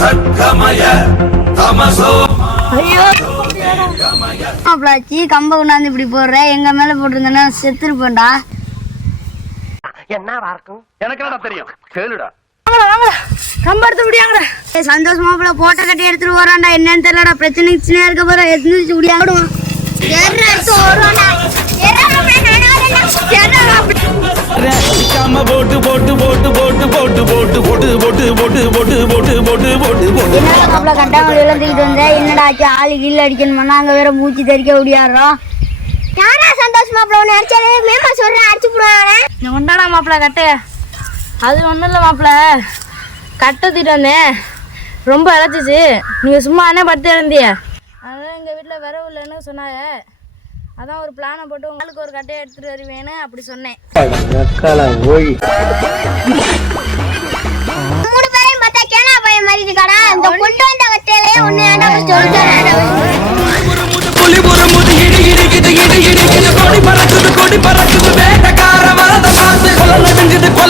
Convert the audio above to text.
ஐயோ மாப்பிளாச்சி கம்ப கொண்டாந்து இப்படி போடுற எங்க மேல போட்டிருந்தேன்னா செத்துருப்பேன்டா. என்ன இருக்கும் எனக்கு என்ன தெரியும் கேளுடா. சந்தோஷ் மாப்பிள்ள போட்ட கட்டி எடுத்துட்டு போறான்டா. என்னன்னு தெரியலடா, பிரச்சனை இருக்க போற எந்திரிச்சு முடியாடுவான். என்னடா ஆச்சு, ஆளு கீழே அடிக்கணுமா? அங்க வேற மூச்சு தெரிக்க முடியாடுறோம். சந்தோஷ் மாப்பிள்ள அடிச்சாலே மேமா சொல்றேன் அடிச்சு போடுவாங்க. ஒன்றாடா மாப்பிள்ள கட்டு. அது ஒன்றும் இல்லை மாப்பிள்ள, கட்டை தூக்கிட்டு வந்தேன், ரொம்ப இழைச்சிச்சு. நீங்கள் சும்மா என்ன படுத்து இழந்திய, அதனால் எங்கள் வீட்டில் விரவு இல்லைன்னு சொன்னாங்க. அதான் ஒரு பிளானை போட்டு உங்களுக்கு ஒரு கட்டையை எடுத்துகிட்டு வருவேன்னு அப்படி சொன்னேன். 3 பேரையும் பார்த்தா கேனா பையன் மாதிரி இருக்காடா. இந்த கொண்டு வந்த கட்டையிலே ஒன்று சொல்லிட்டு